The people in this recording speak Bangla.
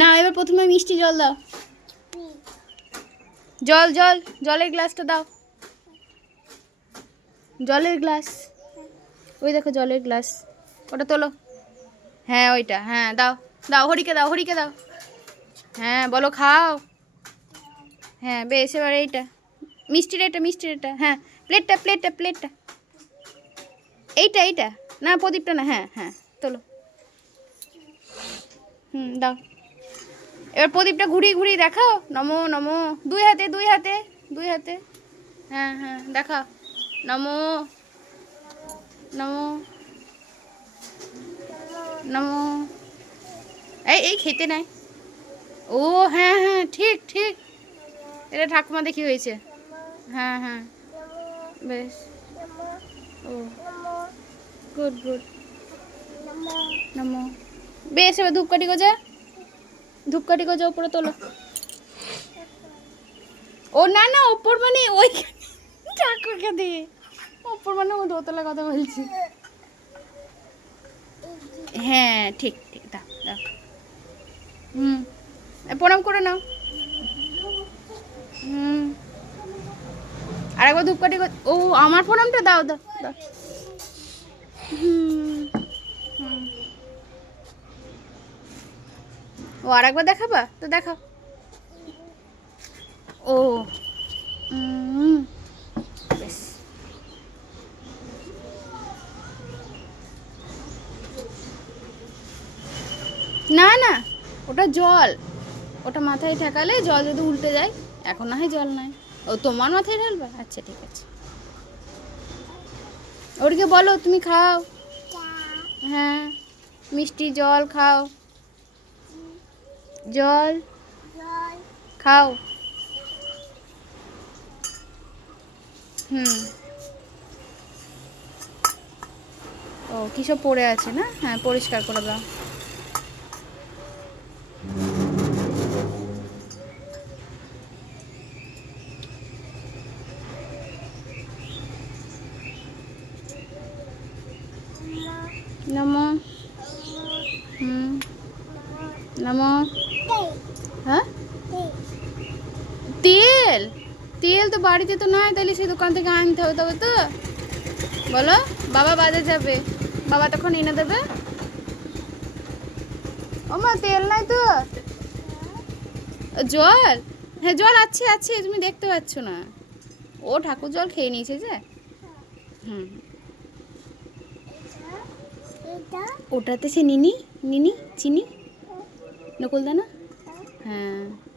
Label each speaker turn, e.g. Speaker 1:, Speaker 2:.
Speaker 1: না, এবার প্রথমে মিষ্টি জল দাও। জল জল, জলের গ্লাসটা দাও। জলের গ্লাস। ওই দেখো জলের গ্লাস। ওটা তোলো। হ্যাঁ ওইটা। হ্যাঁ দাও। দাও, হরিকে দাও হরিকে দাও। হ্যাঁ বলো খাও। হ্যাঁ বেশ, এবার এইটা। মিষ্টির এটা মিষ্টির এটা হ্যাঁ প্লেটটা প্লেটটা প্লেটটা। এইটা এইটা। না, প্রদীপটা না। হ্যাঁ হ্যাঁ তোলো। হুম দাও। এবার প্রদীপটা ঘুরিয়ে ঘুরিয়ে দেখাও। নমো নমো। দুই হাতে দুই হাতে দুই হাতে। হ্যাঁ হ্যাঁ দেখাও। নমো নমো নমো। এই এই খেতে নাই। ও হ্যাঁ হ্যাঁ ঠিক ঠিক। এটা ঠাকুমা দেখি হয়েছে। হ্যাঁ হ্যাঁ। বেশ। ও। Good good. নমো। বেশ, এবার ধূপকাঠি গোজা। ধূপকাঠি গোজা উপরে তোলো। ও, না না, ওপর মানে ওই ঠাকুরকে দিয়ে। ওপর মানে ও দোতলা কথা বলছি। হ্যাঁ ঠিক ঠিক, দাও দাও। হুম প্রণাম করে নাও। হুম। আরেকবার ধূপকাঠি গো- ও, আমার প্রণামটা দাও দাও দাও। হুম হুম। ও আরেকবার দেখাবা? তো দেখাও ও বেশ। না না ওটা জল। ওটা মাথায় ঠেকালে জল যদি উল্টে যায় এখন না হয় জল নাই। ও তোমার মাথায় ঢালবে? আচ্ছা ঠিক আছে। ওরকে বলো তুমি খাও। হ্যাঁ মিষ্টি জল খাও। জল খাও। হুম। ও কিসব পড়ে আছে না? হ্যাঁ পরিষ্কার করে দাও। নমো। নমো। হ্যাঁ? তেল? তেল তো বাড়িতে তো নাই তাহলে সেই দোকান থেকে আনতে হবে তবে তো। বলো বাবা বাজে যাবে। বাবা তখন এনে দেবে। ও মা তেল নাই তো। জল? হ্যাঁ জল আছে আছে তুমি দেখতে পাচ্ছ না। ও ঠাকুর জল খেয়ে নিয়েছে যে। হুম। ওটাতে সে নিনি নিনি চিনি। নকুল দানা হ্যাঁ।